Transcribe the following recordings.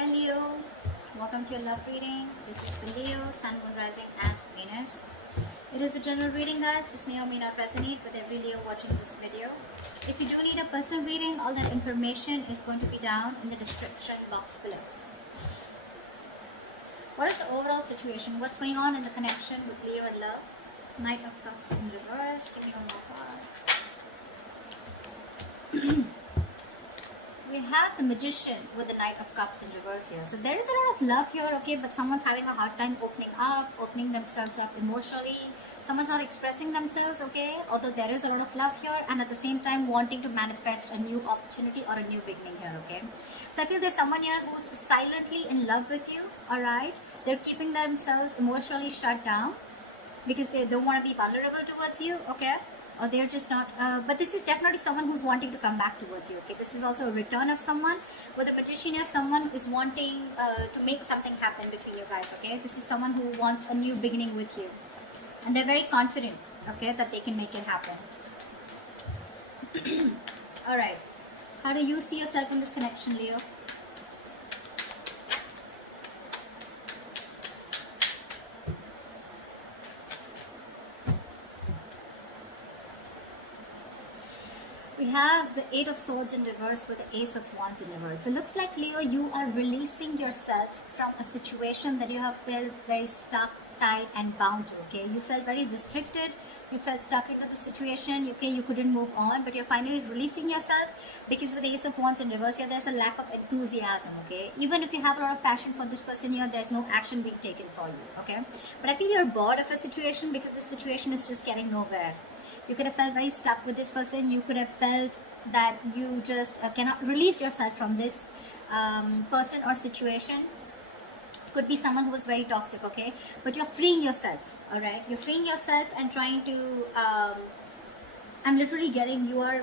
Hi Leo, welcome to your love reading. This is for Leo, Sun, Moon, Rising, and Venus. It is a general reading, guys. This may or may not resonate with every Leo watching this video. If you do need a personal reading, all that information is going to be down in the description box below. What is the overall situation? What's going on in the connection with Leo and love? Knight of Cups in reverse. Give me one more card. We have the Magician with the Knight of Cups in reverse here. So there is a lot of love here, okay, but someone's having a hard time opening themselves up emotionally. Someone's not expressing themselves, okay, although there is a lot of love here, and at the same time wanting to manifest a new opportunity or a new beginning here, okay. So I feel there's someone here who's silently in love with you, all right. They're keeping themselves emotionally shut down because they don't want to be vulnerable towards you, okay. Or they're just not, but this is definitely someone who's wanting to come back towards you, okay. This is also a return of someone. With the Magician here, someone is wanting to make something happen between you guys, okay. This is someone who wants a new beginning with you, and they're very confident, okay, that they can make it happen. All right, how do you see yourself in this connection, Leo? We have the Eight of Swords in reverse with the Ace of Wands in reverse. So it looks like, Leo, you are releasing yourself from a situation that you have felt very stuck, tied and bound to, okay. You felt very restricted, you felt stuck into the situation, okay, you couldn't move on, but you're finally releasing yourself because with the Ace of Wands in reverse here, there's a lack of enthusiasm, okay. Even if you have a lot of passion for this person here, there's no action being taken for you, okay. But I feel you're bored of a situation because the situation is just getting nowhere. You could have felt very stuck with this person. You could have felt that you just cannot release yourself from this person or situation. Could be someone who was very toxic, okay, but you're freeing yourself, all right. You're freeing yourself and trying to I'm literally getting, you are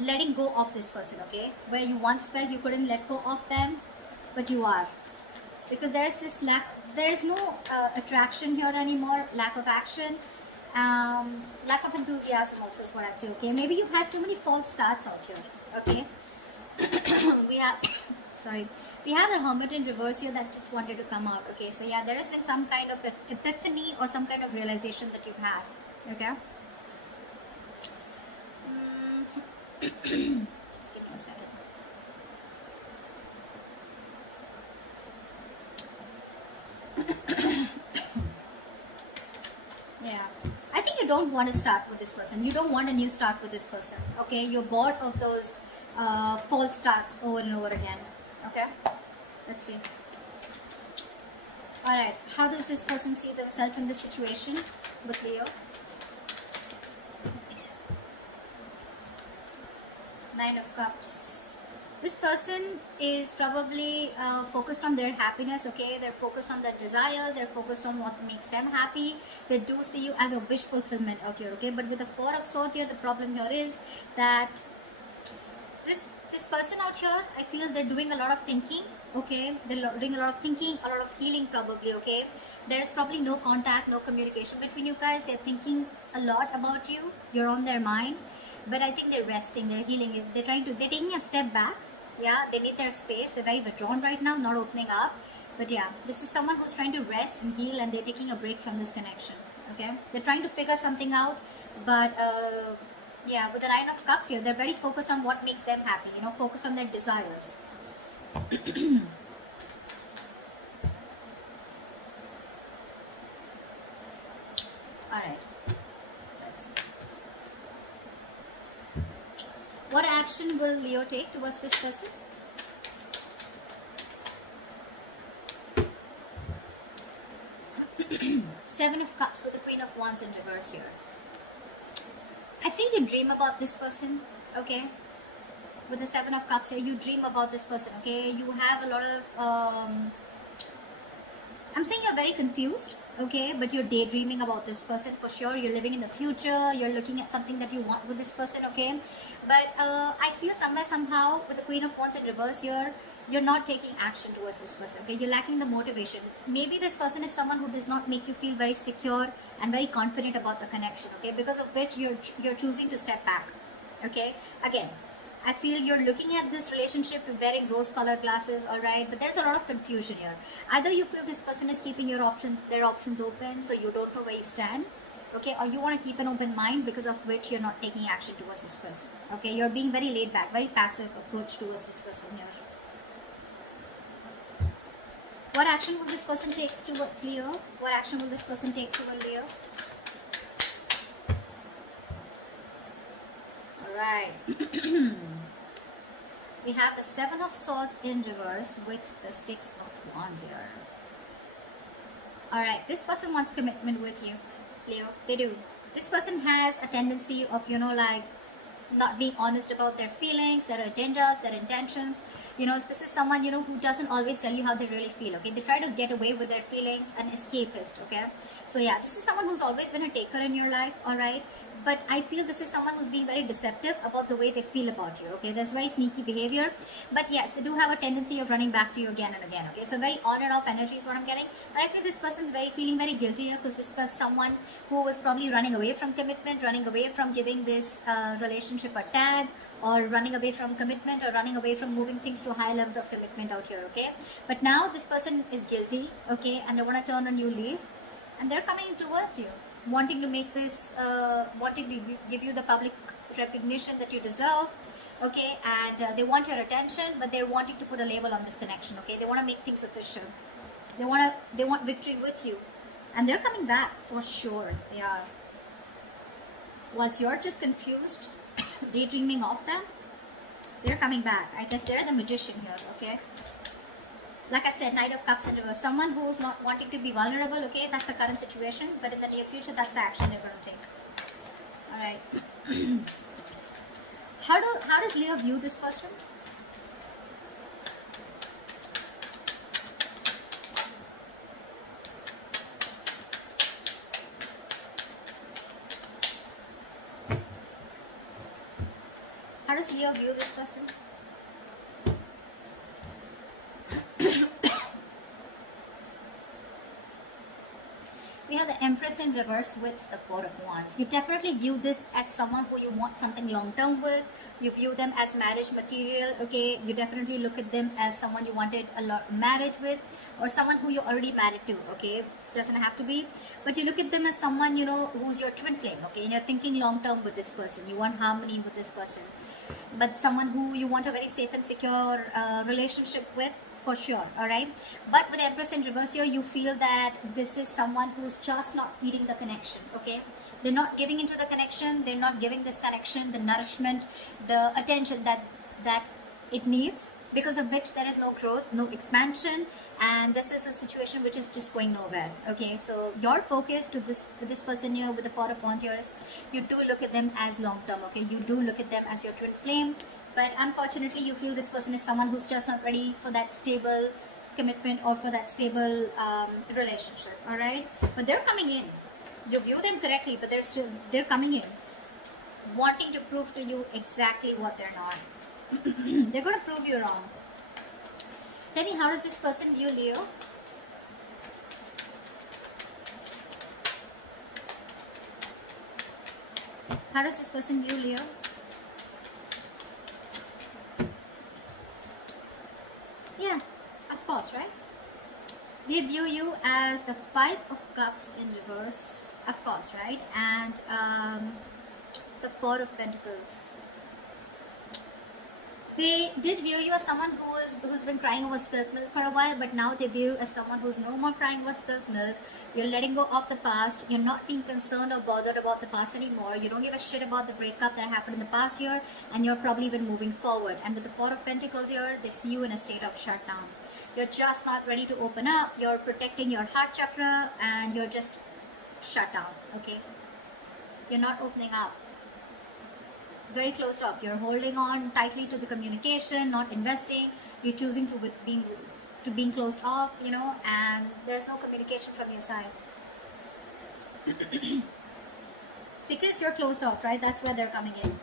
letting go of this person, okay, where you once felt you couldn't let go of them, but you are, because there is this there is no attraction here anymore, lack of action, lack of enthusiasm also is what I'd say, okay. Maybe you've had too many false starts out here, okay. we have the Hermit in reverse here that just wanted to come out, okay. So yeah, there has been some kind of epiphany or some kind of realization that you've had, okay. Just give me a second. Yeah, I think you don't want to start with this person. You don't want a new start with this person, okay. You're bored of those false starts over and over again, okay. Let's see. All right, how does this person see themselves in this situation with Leo? Nine of Cups. This person is probably focused on their happiness, okay. They're focused on their desires, they're focused on what makes them happy. They do see you as a wish fulfillment out here, okay. But with the Four of Swords here, the problem here is that this person out here, I feel they're doing a lot of thinking, okay. They're doing a lot of thinking, a lot of healing probably, okay. There is probably no contact, no communication between you guys. They're thinking a lot about you, you're on their mind, but I think they're resting, they're healing, they're taking a step back. Yeah, they need their space. They're very withdrawn right now, not opening up. But yeah, this is someone who's trying to rest and heal, and they're taking a break from this connection, okay. They're trying to figure something out, but yeah, with the Nine of Cups here, they're very focused on what makes them happy, you know, focused on their desires. All right. Let's see. What action will Leo take towards this person? Seven of Cups with the Queen of Wands in reverse here. I feel you dream about this person, okay. With the Seven of Cups here, you dream about this person, okay. You have a lot of I'm saying you're very confused, okay, but you're daydreaming about this person for sure. You're living in the future, you're looking at something that you want with this person, okay. But I feel somehow with the Queen of Wands in reverse here, you're not taking action towards this person, okay. You're lacking the motivation. Maybe this person is someone who does not make you feel very secure and very confident about the connection, okay, because of which you're choosing to step back, okay. Again, I feel you're looking at this relationship wearing rose-colored glasses, all right? But there's a lot of confusion here. Either you feel this person is keeping their options open, so you don't know where you stand, okay? Or you want to keep an open mind, because of which you're not taking action towards this person, okay? You're being very laid back, very passive approach towards this person here. What action will this person take towards Leo? What action will this person take towards Leo? Alright. We have the Seven of Swords in reverse with the Six of Wands here. Alright, this person wants commitment with you, Leo. They do. This person has a tendency of, like, not being honest about their feelings, their agendas, their intentions. This is someone, who doesn't always tell you how they really feel, okay? They try to get away with their feelings, an escapist, okay? So yeah, this is someone who's always been a taker in your life, all right? But I feel this is someone who's being very deceptive about the way they feel about you, okay? There's very sneaky behavior, but yes, they do have a tendency of running back to you again and again, okay? So very on and off energy is what I'm getting. But I feel this person's feeling very guilty here, because this is someone who was probably running away from commitment, running away from giving this relationship a tag, or running away from commitment, or running away from moving things to high levels of commitment out here, okay? But now this person is guilty, okay? And they want to turn a new leaf, and they're coming towards you, wanting to make this, wanting to give you the public recognition that you deserve, okay? And they want your attention, but they're wanting to put a label on this connection, okay? They want to make things official. They want victory with you, and they're coming back for sure. They are. Once you're just confused, daydreaming of them, they're coming back. I guess they're the magician here, okay? Like I said, Knight of Cups in reverse. Someone who's not wanting to be vulnerable, okay? That's the current situation. But in the near future, that's the action they're going to take. Alright. How does Leo view this person? How does Leo view this person? We have the Empress in reverse with the Four of Wands. You definitely view this as someone who you want something long-term with. You view them as marriage material, okay? You definitely look at them as someone you wanted a lot marriage with, or someone who you're already married to, okay? Doesn't have to be, but you look at them as someone, who's your twin flame, okay? And you're thinking long-term with this person. You want harmony with this person, but someone who you want a very safe and secure relationship with, for sure, all right? But with Empress in reverse here, you feel that this is someone who's just not feeding the connection, okay? They're not giving into the connection. They're not giving this connection the nourishment, the attention that it needs, because of which there is no growth, no expansion, and this is a situation which is just going nowhere, okay? So your focus to this person here with the Four of Wands here is, you do look at them as long-term, okay? You do look at them as your twin flame. But unfortunately, you feel this person is someone who's just not ready for that stable commitment, or for that stable relationship, all right? But they're coming in. You view them correctly, but they're coming in, wanting to prove to you exactly what they're not. They're going to prove you wrong. Tell me, how does this person view Leo? How does this person view Leo? Yeah, of course, right? They view you as the Five of Cups in reverse, of course, right? And the Four of Pentacles. They did view you as someone who's been crying over spilt milk for a while, but now they view you as someone who's no more crying over spilt milk. You're letting go of the past. You're not being concerned or bothered about the past anymore. You don't give a shit about the breakup that happened in the past year, and you're probably even moving forward. And with the Four of Pentacles here, they see you in a state of shutdown. You're just not ready to open up. You're protecting your heart chakra, and you're just shut down, okay? You're not opening up. Very closed off. You're holding on tightly to the communication, not investing. You're choosing to being closed off, and there's no communication from your side. Because you're closed off, right? That's where they're coming in.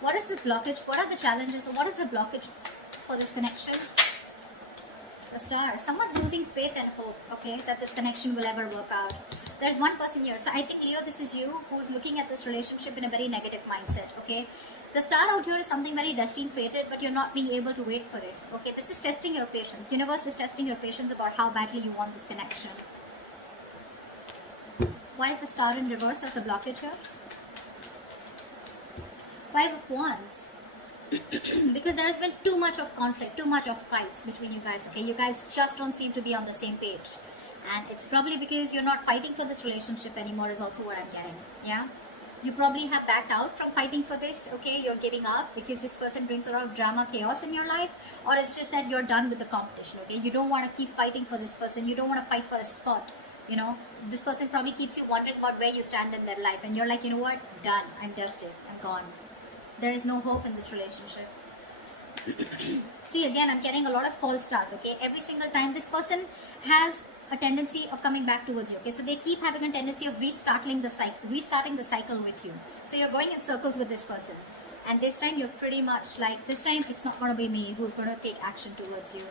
What is the blockage? What are the challenges? What is the blockage for this connection? The Star. Someone's losing faith and hope, okay, that this connection will ever work out. There's one person here. So I think, Leo, this is you who's looking at this relationship in a very negative mindset, okay? The star out here is something very destined, fated, but you're not being able to wait for it, okay? This is testing your patience. Universe is testing your patience about how badly you want this connection. Why is the star in reverse as the blockage here? 5 of Wands. Because there has been too much of conflict, too much of fights between you guys, okay? You guys just don't seem to be on the same page. And it's probably because you're not fighting for this relationship anymore is also what I'm getting, yeah? You probably have backed out from fighting for this, okay? You're giving up because this person brings a lot of drama, chaos in your life, or it's just that you're done with the competition, okay? You don't want to keep fighting for this person. You don't want to fight for a spot, you know? This person probably keeps you wondering about where you stand in their life, and you're like, you know what? Done. I'm dusted. I'm gone. There is no hope in this relationship. See, again, I'm getting a lot of false starts, okay? Every single time this person has a tendency of coming back towards you, okay? So they keep having a tendency of restarting the cycle with you. So you're going in circles with this person. And this time you're pretty much like, this time it's not going to be me who's going to take action towards you.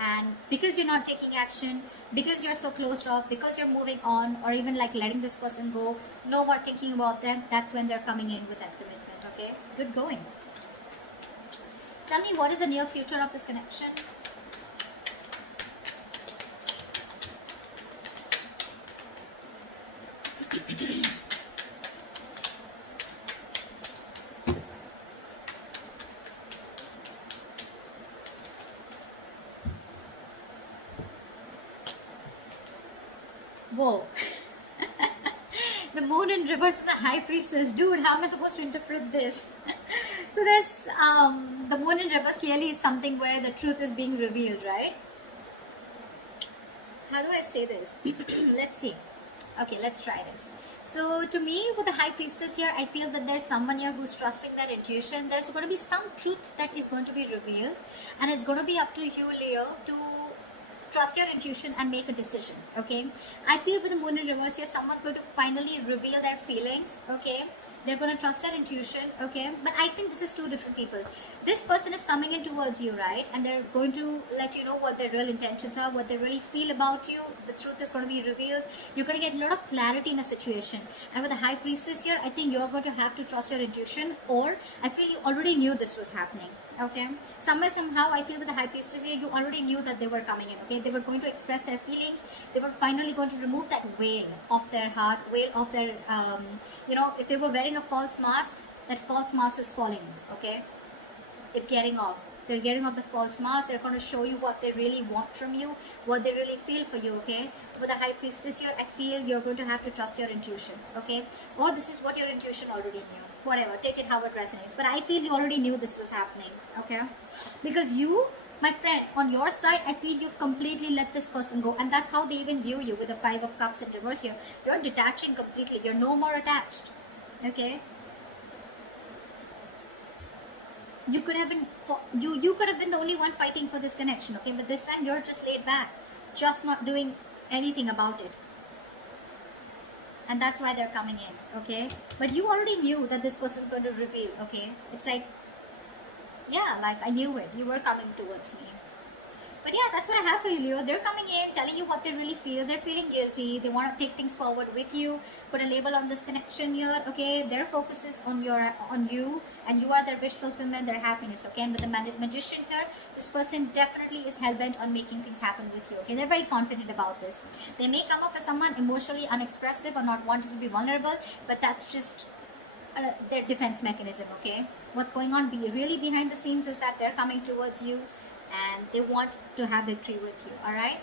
And because you're not taking action, because you're so closed off, because you're moving on, or even like letting this person go, no more thinking about them, that's when they're coming in with that commitment, okay? Good going. Tell me, what is the near future of this connection? Whoa. The moon in reverse and the high priestess. Dude, how am I supposed to interpret this? So there's the moon in reverse clearly is something where the truth is being revealed, right? How do I say this? Let's see. Okay, let's try this. So to me, with the high priestess here, I feel that there's someone here who's trusting their intuition. There's going to be some truth that is going to be revealed, and it's going to be up to you, Leo, to trust your intuition and make a decision, okay? I feel with the moon in reverse here, someone's going to finally reveal their feelings, okay? They're going to trust their intuition, okay? But I think this is two different people. This person is coming in towards you, right? And they're going to let you know what their real intentions are, what they really feel about you. The truth is going to be revealed. You're going to get a lot of clarity in a situation. And with the high priestess here, I think you're going to have to trust your intuition, or I feel you already knew this was happening, okay? Somehow, I feel with the high priestess here, you already knew that they were coming in, okay? They were going to express their feelings. They were finally going to remove that veil of their heart, veil of their, you know, if they were wearing a false mask, that false mask is falling, okay? It's getting off. They're getting off the false mask. They're going to show you what they really want from you, what they really feel for you, okay? With the high priestess here, I feel you're going to have to trust your intuition, okay? Or this is what your intuition already knew. Whatever, take it how it resonates. But I feel you already knew this was happening, okay? Because you, my friend, on your side, I feel you've completely let this person go. And that's how they even view you with the 5 of Cups in reverse here. You're detaching completely. You're no more attached, okay? You could have been you could have been the only one fighting for this connection, okay? But this time you're just laid back, just not doing anything about it. And that's why they're coming in, okay? But you already knew that this person's going to reveal, okay? It's like, yeah, like I knew it. You were coming towards me. But yeah, that's what I have for you, Leo. They're coming in, telling you what they really feel. They're feeling guilty. They want to take things forward with you. Put a label on this connection here, okay? Their focus is on you, and you are their wish fulfillment, their happiness, okay? And with the magician here, this person definitely is hell-bent on making things happen with you, okay? They're very confident about this. They may come off as someone emotionally unexpressive or not wanting to be vulnerable, but that's just their defense mechanism, okay? What's going on really behind the scenes is that they're coming towards you, and they want to have victory with you, all right?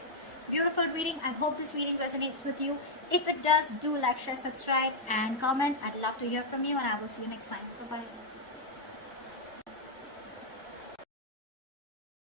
Beautiful reading. I hope this reading resonates with you. If it does, do like, share, subscribe, and comment. I'd love to hear from you, and I will see you next time. Bye-bye.